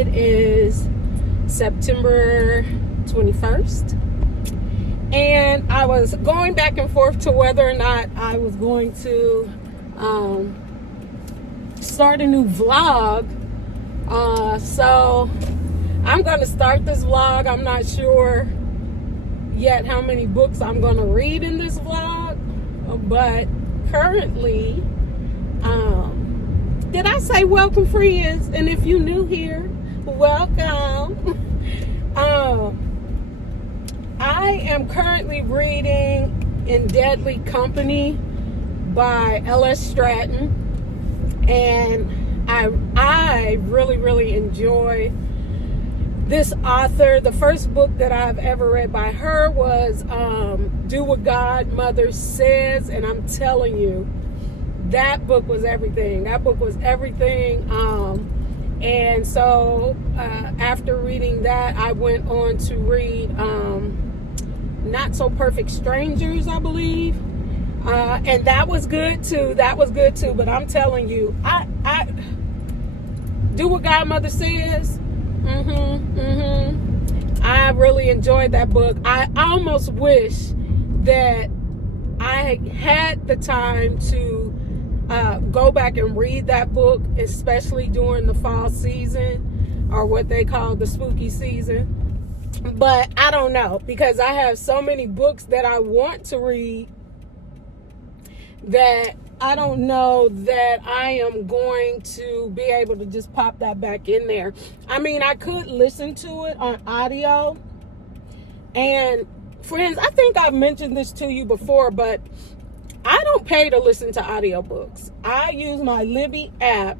It is September 21st. And I was going back and forth to whether or not I was going to start a new vlog. So I'm going to start this vlog. I'm not sure yet how many books I'm going to read in this vlog. But currently, did I say welcome, friends? And if you're new here, welcome. I am currently reading In Deadly Company by L.S. Stratton, and I really enjoy this author. The first book that I've ever read by her was Do What God Mother Says, and I'm telling you, that book was everything. And so after reading that, I went on to read Not So Perfect Strangers, I believe. And that was good too. But I'm telling you, I Do What Godmother Says. I really enjoyed that book. I almost wish that I had the time to go back and read that book, especially during the fall season, or what they call the spooky season. But I don't know, because I have so many books that I want to read that I don't know that I am going to be able to just pop that back in there. I mean, I could listen to it on audio. And friends, I think I've mentioned this to you before, but I don't pay to listen to audiobooks. I use my Libby app,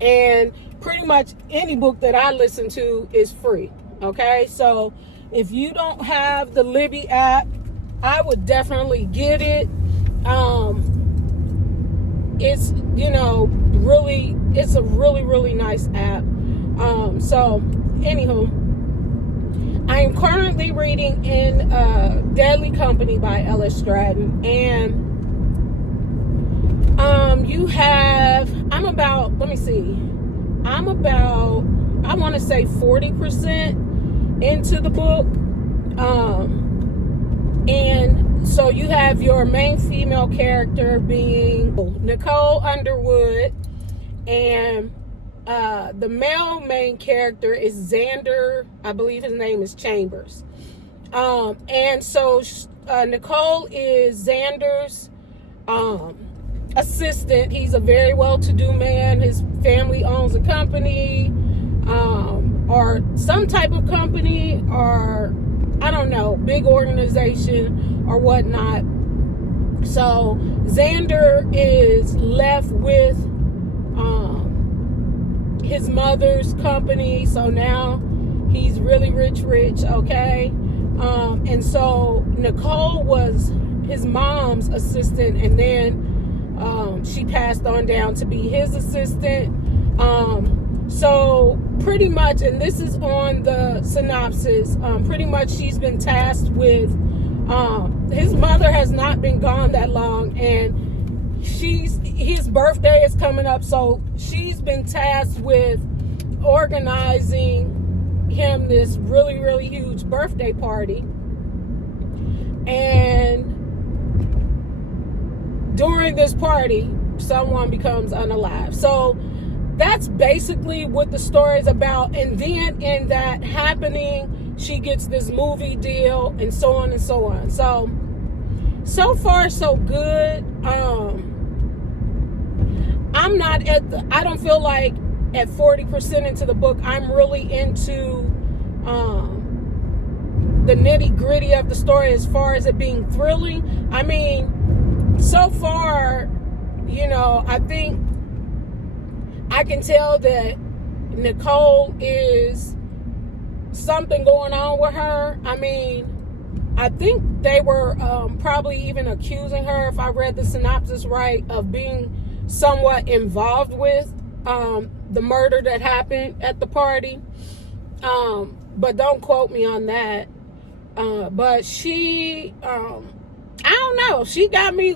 and pretty much any book that I listen to is free. Okay, so if you don't have the Libby app, I would definitely get it. It's, it's a really nice app. So anywho, I am currently reading In Deadly Company by L.S. Stratton, and I want to say 40% into the book. And so you have your main female character being Nicole Underwood, and the male main character is Xander. I believe his name is Chambers. And so Nicole is Xander's assistant. He's a very well-to-do man. His family owns a company, or some type of company, or I don't know, big organization or whatnot. So Xander is left with his mother's company. So now he's really rich, okay? And so Nicole was his mom's assistant, and then she passed on down to be his assistant. So pretty much, and this is on the synopsis, pretty much she's been tasked with, his mother has not been gone that long, and his birthday is coming up, so she's been tasked with organizing him this really huge birthday party. And during this party, someone becomes unalive. So that's basically what the story is about. And then in that happening, she gets this movie deal, and so on and so on. So far so good. I don't feel like at 40% into the book, I'm really into the nitty gritty of the story as far as it being thrilling. I mean, so far, I think I can tell that Nicole is something going on with her. I mean, I think they were probably even accusing her, if I read the synopsis right, of being somewhat involved with the murder that happened at the party. But don't quote me on that. But she, I don't know, she got me,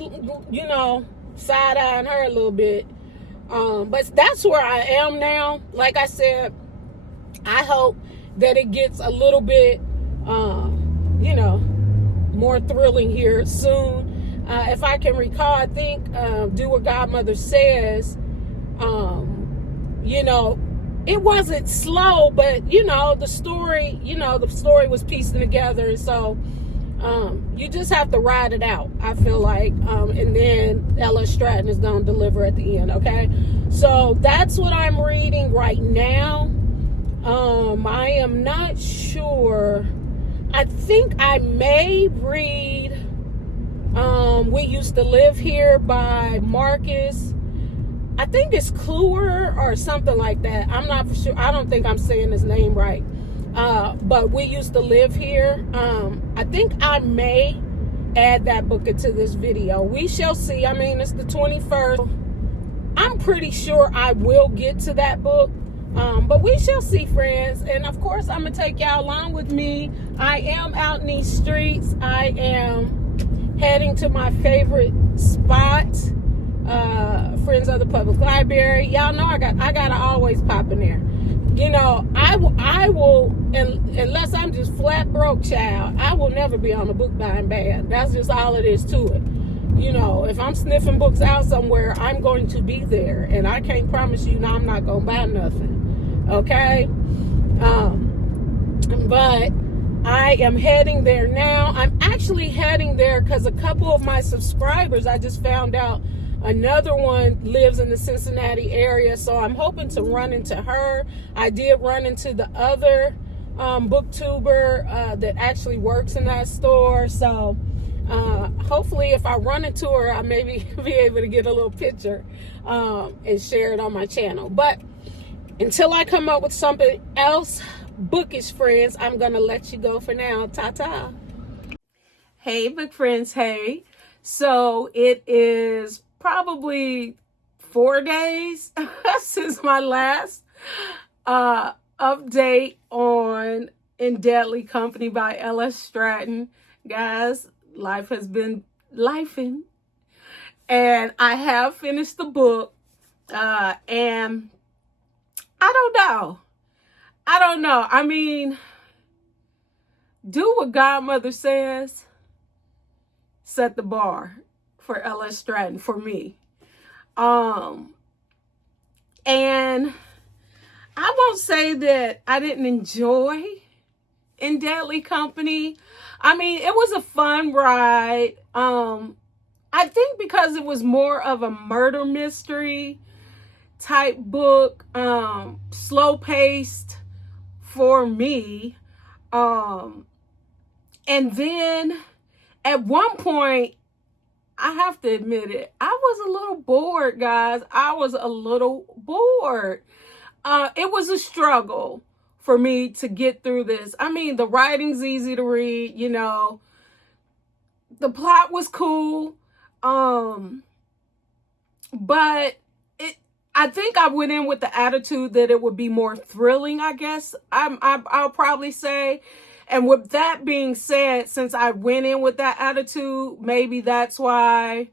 side-eyeing her a little bit. But that's where I am now. Like I said, I hope that it gets a little bit, more thrilling here soon. If I can recall, I think Do What Godmother Says, it wasn't slow, but the story was piecing together, and so you just have to ride it out, I feel like, and then Ella Stratton is going to deliver at the end. Okay, so that's what I'm reading right now. I am not sure. I think I may read We Used to Live Here by Marcus. I think it's Kluwer or something like that. I'm not for sure. I don't think I'm saying his name right. But We Used to Live Here. I think I may add that book into this video. We shall see. I mean, it's the 21st. I'm pretty sure I will get to that book. But we shall see, friends. And of course, I'm going to take y'all along with me. I am out in these streets. I am heading to my favorite spot. Friends of the Public Library. Y'all know I gotta always pop in there. I will, unless I'm just flat broke, child, I will never be on a book buying ban. That's just all it is to it. If I'm sniffing books out somewhere, I'm going to be there, and I can't promise you now I'm not gonna buy nothing. Okay? But I am heading there now. I'm actually heading there because a couple of my subscribers, I just found out another one lives in the Cincinnati area, so I'm hoping to run into her. I did run into the other booktuber that actually works in that store, so hopefully if I run into her, I may be able to get a little picture and share it on my channel. But until I come up with something else bookish, friends, I'm gonna let you go for now. Ta-ta. Hey, book friends. Hey. So it is probably 4 days since my last update on In Deadly Company by Ella Stratton. Guys, life has been lifing, and I have finished the book, and I don't know. I mean, Do What Godmother Says set the bar for Ella Stratton for me. And I won't say that I didn't enjoy In Deadly Company. I mean, it was a fun ride. I think because it was more of a murder mystery type book, slow paced for me. And then at one point, I have to admit it, I was a little bored, guys. I was a little bored. It was a struggle for me to get through this. I mean, the writing's easy to read, the plot was cool. But I think I went in with the attitude that it would be more thrilling, I guess. I'll probably say. And with that being said, since I went in with that attitude, maybe that's why,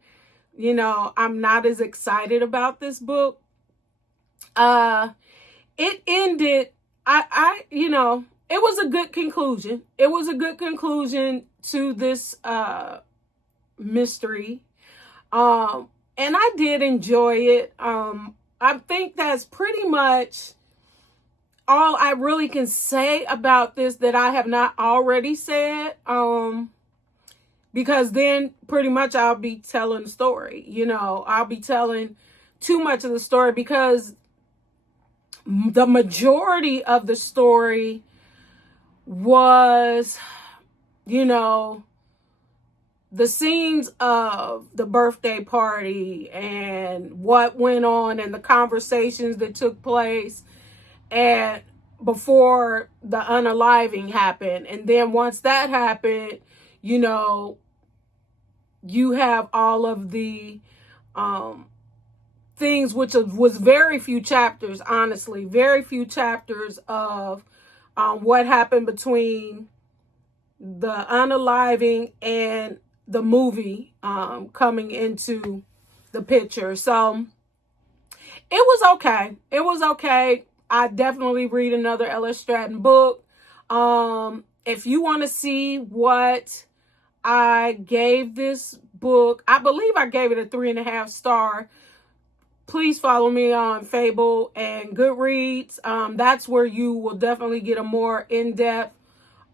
I'm not as excited about this book. It ended, it was a good conclusion. It was a good conclusion to this mystery. And I did enjoy it. I think that's pretty much all I really can say about this that I have not already said, because then pretty much I'll be telling the story. I'll be telling too much of the story, because the majority of the story was, the scenes of the birthday party and what went on and the conversations that took place and before the unaliving happened. And then once that happened, you have all of the things, which was very few chapters, honestly, very few chapters of what happened between the unaliving and the movie coming into the picture. So it was okay. It was okay. I definitely read another L.S. Stratton book. If you want to see what I gave this book, I believe I gave it a 3.5 star. Please follow me on Fable and Goodreads. That's where you will definitely get a more in-depth,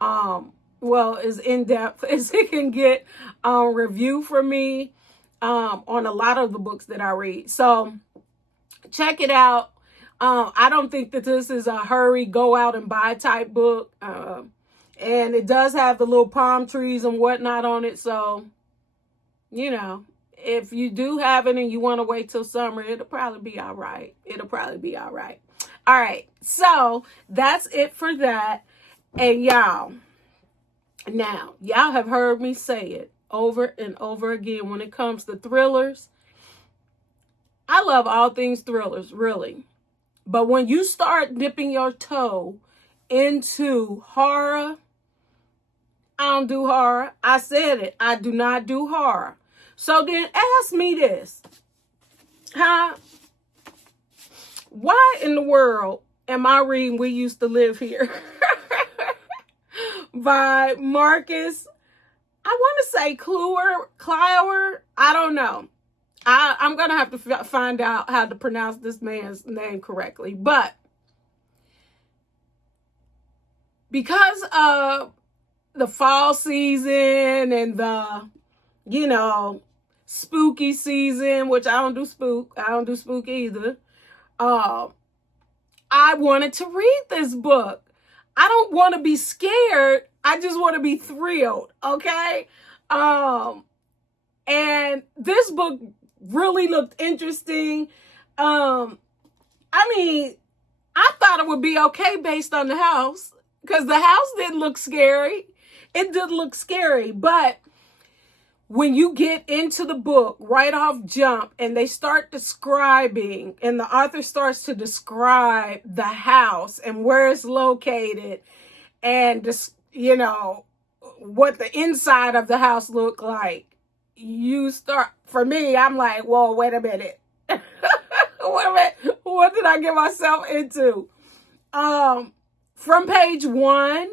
as in-depth as it can get, review from me on a lot of the books that I read. So check it out. I don't think that this is a hurry, go out and buy type book. And it does have the little palm trees and whatnot on it. So, if you do have it and you want to wait till summer, it'll probably be all right. All right. So that's it for that. And y'all have heard me say it over and over again when it comes to thrillers. I love all things thrillers, really. But when you start dipping your toe into horror, I don't do horror. I said it. I do not do horror. So then ask me this. Why in the world am I reading We Used to Live Here by Marcus? I want to say Clower. I don't know. I'm going to have to find out how to pronounce this man's name correctly. But because of the fall season and the, spooky season, which I don't do spook either. I wanted to read this book. I don't want to be scared. I just want to be thrilled. Okay. And this book really looked interesting. I thought it would be okay based on the house, because the house didn't look scary. It did look scary, but when you get into the book right off jump and they start describing, and the author starts to describe the house and where it's located and just, what the inside of the house looked like, for me, I'm like, whoa, wait a minute. Wait a minute. What did I get myself into? From page one,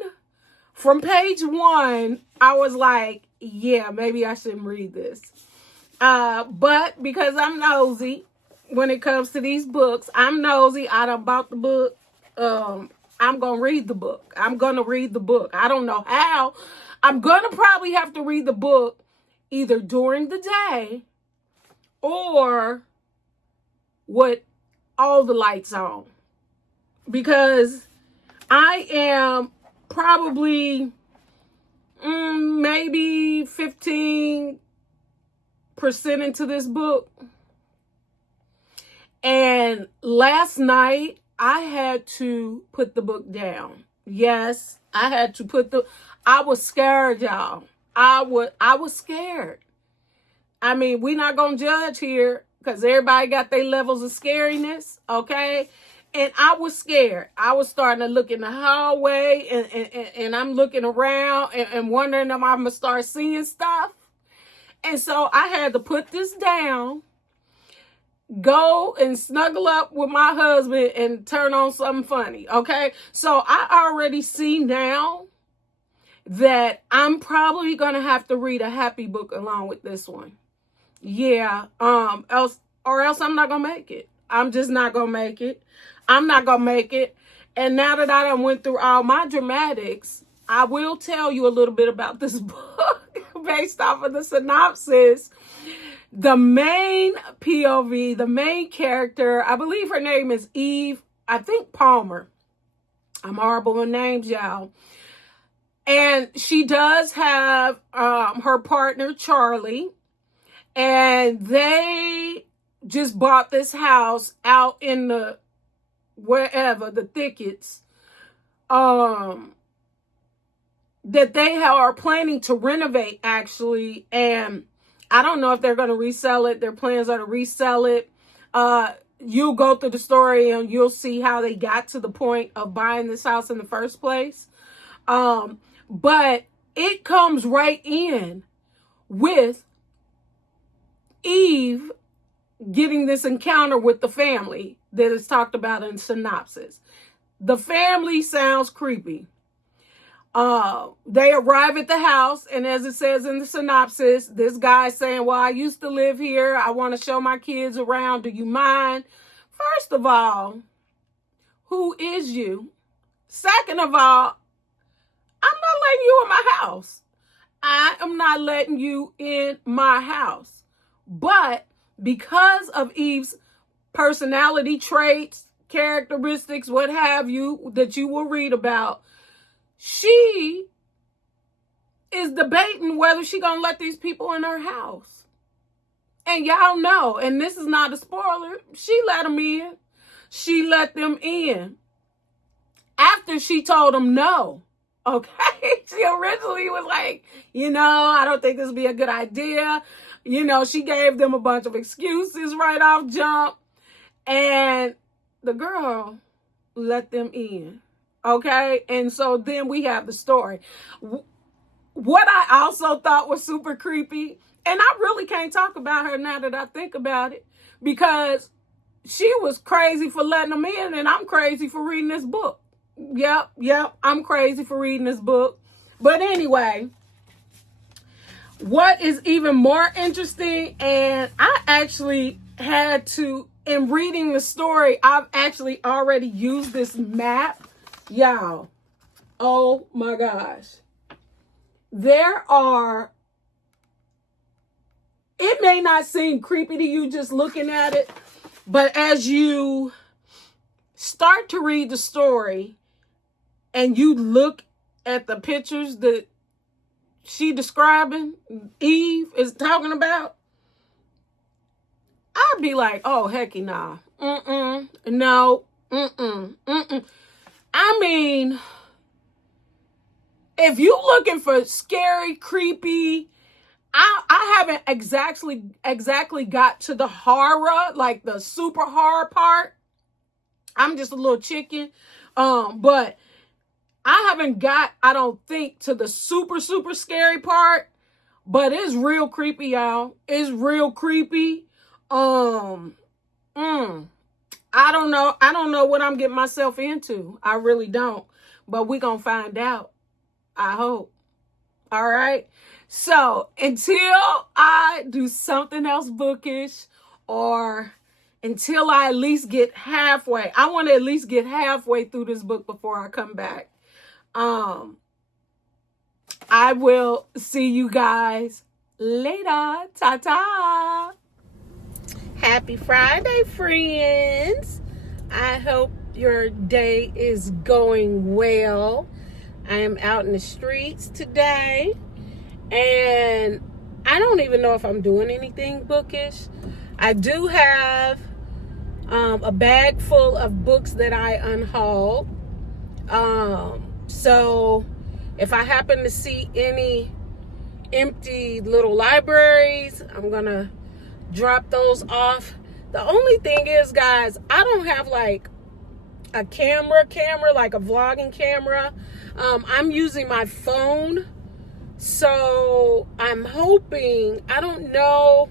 I was like, yeah, maybe I shouldn't read this. But because I'm nosy when it comes to these books, I done bought the book. I'm going to read the book. I don't know how. I'm going to probably have to read the book either during the day or with all the lights on, because I am probably maybe 15% into this book. And last night I had to put the book down. Yes, I was scared, y'all. I was scared. We're not going to judge here, because everybody got their levels of scariness, okay? And I was scared. I was starting to look in the hallway, and I'm looking around and wondering if I'm going to start seeing stuff. And so I had to put this down, go and snuggle up with my husband and turn on something funny, okay? So I already see now that I'm probably going to have to read a happy book along with this one. Yeah, else I'm not going to make it. I'm just not going to make it. I'm not going to make it. And now that I done went through all my dramatics, I will tell you a little bit about this book based off of the synopsis. The main POV, the main character, I believe her name is Eve, I think Palmer. I'm horrible with names, y'all. And she does have her partner, Charlie. And they just bought this house out in the thickets, that they are planning to renovate, actually. And I don't know if they're going to resell it. Their plans are to resell it. You'll go through the story and you'll see how they got to the point of buying this house in the first place. But it comes right in with Eve getting this encounter with the family that is talked about in synopsis. The family sounds creepy. They arrive at the house, and as it says in the synopsis, this guy's saying, well, I used to live here. I want to show my kids around. Do you mind? First of all, who is you? Second of all, I'm not letting you in my house. I am not letting you in my house. But because of Eve's personality traits, characteristics, what have you, that you will read about, she is debating whether she's going to let these people in her house. And y'all know, and this is not a spoiler, she let them in. She let them in after she told them no. Okay? She originally was like, I don't think this would be a good idea. She gave them a bunch of excuses right off jump. And the girl let them in. Okay, and so then we have the story. What I also thought was super creepy, and I really can't talk about her now that I think about it, because she was crazy for letting them in, and I'm crazy for reading this book. Yep, I'm crazy for reading this book. But anyway, what is even more interesting, and I actually had to, in reading the story, I've actually already used this map. Y'all, oh my gosh. It may not seem creepy to you just looking at it, but as you start to read the story and you look at the pictures that Eve is talking about, I'd be like, oh, hecky nah. No. I mean, if you looking for scary, creepy, I haven't exactly got to the horror, like the super horror part. I'm just a little chicken. But I haven't got, I don't think, to the super, super scary part. But it's real creepy, y'all. It's real creepy. I don't know what I'm getting myself into. I really don't. But we're going to find out. I hope. All right. So until I do something else bookish, or until I at least get halfway, I want to at least get halfway through this book before I come back. I will see you guys later. Ta-ta. Happy Friday, friends. I hope your day is going well. I am out in the streets today, and I don't even know if I'm doing anything bookish. I do have a bag full of books that I unhauled. So if I happen to see any empty little libraries, I'm going to drop those off. The only thing is, guys, I don't have like a camera, like a vlogging camera. I'm using my phone. So I'm hoping, I don't know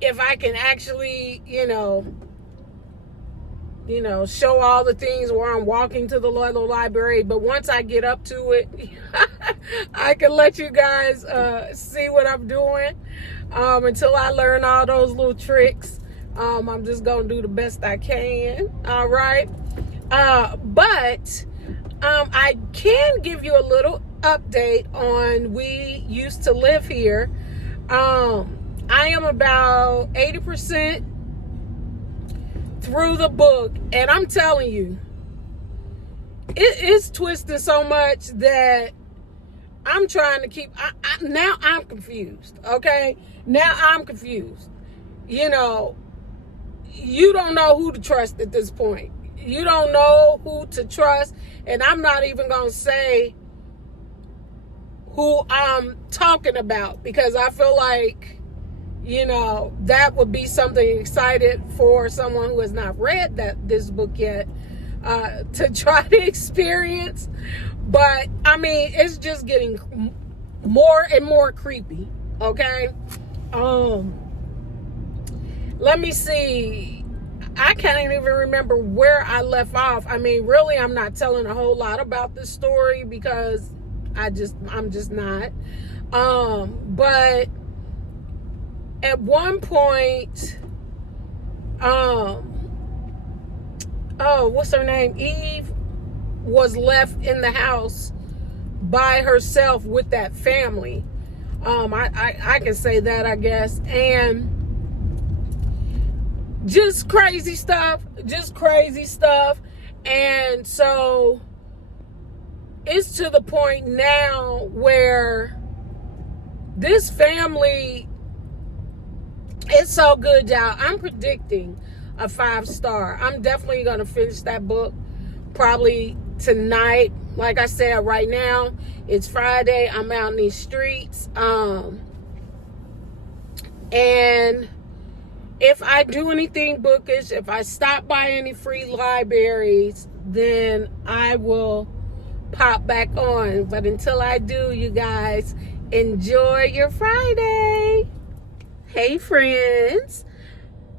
if I can actually, show all the things where I'm walking to the little library. But once I get up to it, I can let you guys see what I'm doing. Until I learn all those little tricks, I'm just going to do the best I can. All right. But I can give you a little update on We Used to Live Here. I am about 80% through the book, and I'm telling you, it is twisted so much that I'm trying to keep, now I'm confused, okay? Now I'm confused. You don't know who to trust at this point. You don't know who to trust, and I'm not even going to say who I'm talking about, because I feel like, that would be something excited for someone who has not read this book yet to try to experience. But I mean, it's just getting more and more creepy. Okay. let me see. I can't even remember where I left off. I mean, really, I'm not telling a whole lot about this story because I'm just not. But at one point, what's her name? Eve was left in the house by herself with that family. I can say that, I guess. And just crazy stuff. And so it's to the point now where this family is so good, y'all. I'm predicting a 5-star. I'm definitely going to finish that book probably tonight. Like I said, right now, it's Friday. I'm out in these streets. And if I do anything bookish, if I stop by any free libraries, then I will pop back on. But until I do, you guys, enjoy your Friday. Hey, friends.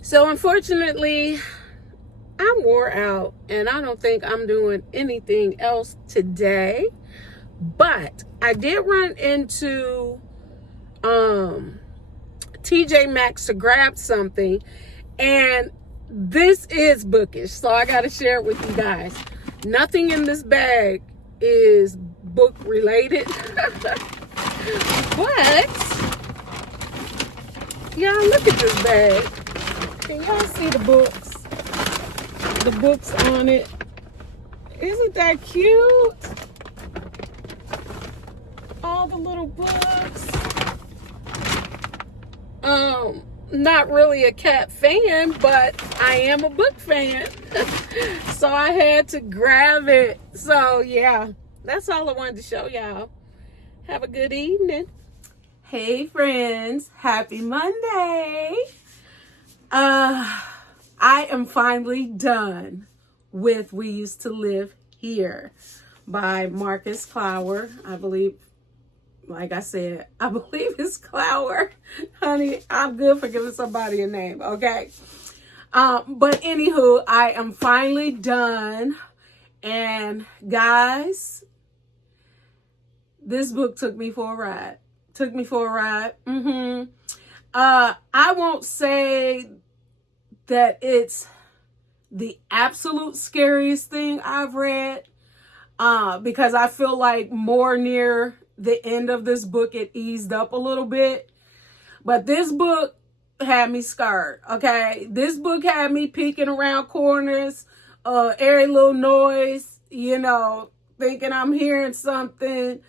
So, unfortunately, I'm wore out, and I don't think I'm doing anything else today. But I did run into TJ Maxx to grab something, and this is bookish, so I got to share it with you guys. Nothing in this bag is book related, but y'all, look at this bag. Can y'all see the books? The books on it. Isn't that cute? All the little books. Not really a cat fan, but I am a book fan. So I had to grab it. So yeah, that's all I wanted to show y'all. Have a good evening. Hey, friends, happy Monday. I am finally done with We Used to Live Here by Marcus Clower. I believe, like I said, I believe it's Clower. Honey, I'm good for giving somebody a name, okay? But anywho, I am finally done. And guys, this book took me for a ride. I won't say that it's the absolute scariest thing I've read, because I feel like more near the end of this book it eased up a little bit. But this book had me scarred, okay? This book had me peeking around corners, every little noise, thinking I'm hearing something.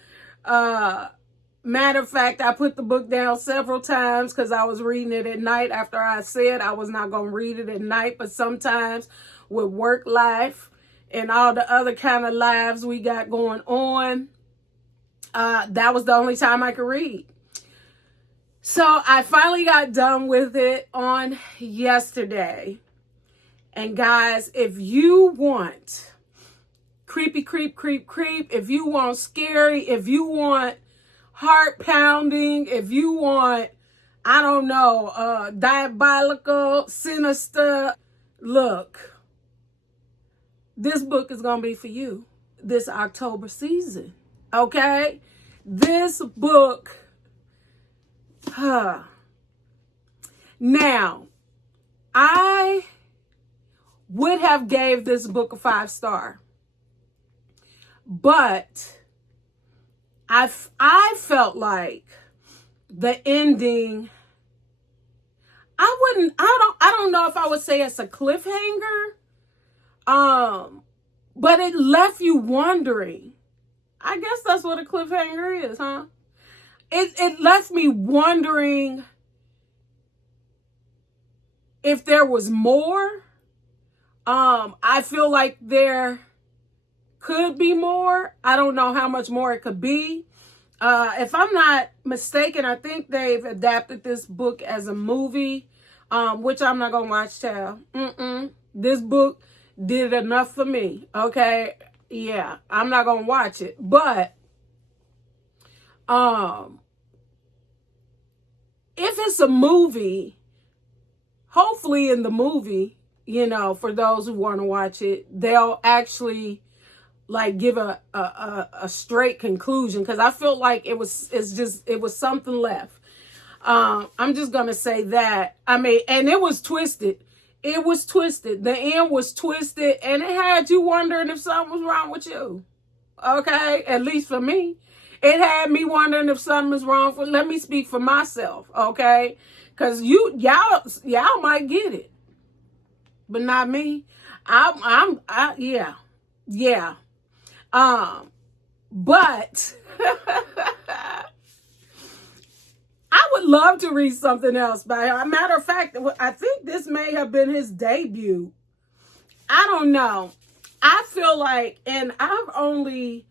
Matter of fact, I put the book down several times because I was reading it at night after I said I was not going to read it at night. But sometimes with work life and all the other kind of lives we got going on, that was the only time I could read. So I finally got done with it on yesterday. And guys, if you want creepy, if you want scary, if you want heart pounding, if you want, I don't know, diabolical, sinister, look, this book is going to be for you this October season, okay? This book, now, I would have gave this book a 5-star, but I felt like the ending, I don't know if I would say it's a cliffhanger, but it left you wondering. I guess that's what a cliffhanger is, huh? It left me wondering if there was more. I feel like there could be more. I don't know how much more it could be. If I'm not mistaken, I think they've adapted this book as a movie, which I'm not gonna watch, child. This book did enough for me, okay? Yeah, I'm not gonna watch it. But if it's a movie, hopefully in the movie, you know, for those who want to watch it, they'll actually like give a straight conclusion, because I feel like it was something left. I'm just gonna say that. I mean, and it was twisted. It was twisted. The end was twisted, and it had you wondering if something was wrong with you. Okay, at least for me, it had me wondering if something was wrong. Let me speak for myself, okay? Because y'all might get it, but not me. Yeah. But I would love to read something else by him. Matter of fact, I think this may have been his debut. I don't know. I feel like, and I've only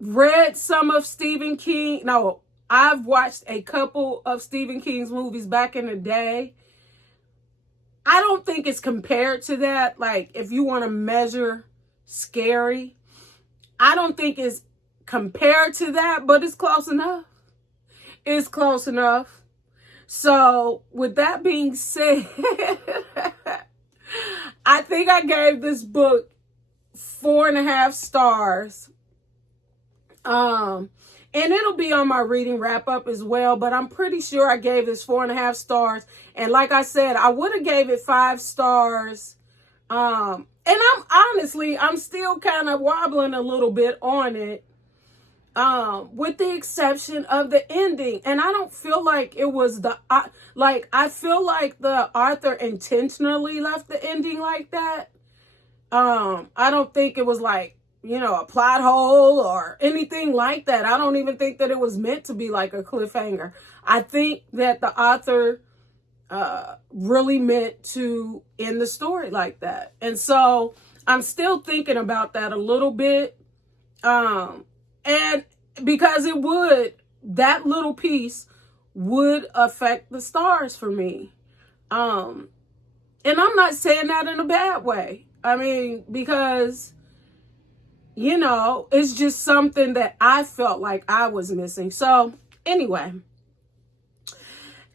read some of Stephen King. No, I've watched a couple of Stephen King's movies back in the day. I don't think it's compared to that. Like, if you want to measure scary, I don't think it's compared to that, but it's close enough. It's close enough. So, with that being said, I think I gave this book 4.5 stars. And it'll be on my reading wrap up as well, but I'm pretty sure I gave this 4.5 stars. And like I said, I would have gave it 5 stars. And I'm still kind of wobbling a little bit on it. With the exception of the ending. And I don't feel like it was I feel like the author intentionally left the ending like that. I don't think it was like, you know, a plot hole or anything like that. I don't even think that it was meant to be like a cliffhanger. I think that the author really meant to end the story like that. And so I'm still thinking about that a little bit. And because that little piece would affect the stars for me. And I'm not saying that in a bad way. I mean, because, you know, it's just something that I felt like I was missing. So anyway,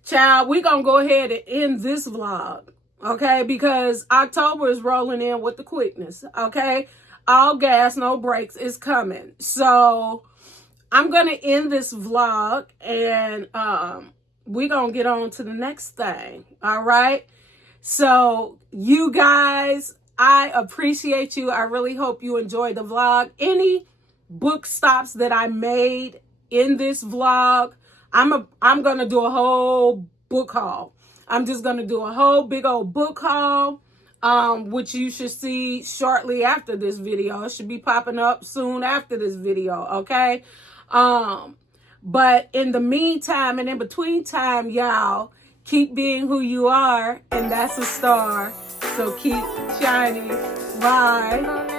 child, we're going to go ahead and end this vlog. Okay, because October is rolling in with the quickness. Okay, all gas, no brakes is coming. So I'm going to end this vlog, and we're going to get on to the next thing. All right. So you guys, I appreciate you. I really hope you enjoyed the vlog. Any book stops that I made in this vlog, I'm going to do a whole book haul. I'm just going to do a whole big old book haul, which you should see shortly after this video. It should be popping up soon after this video, okay? But in the meantime and in between time, y'all, keep being who you are, and that's a star. So keep shining. Bye.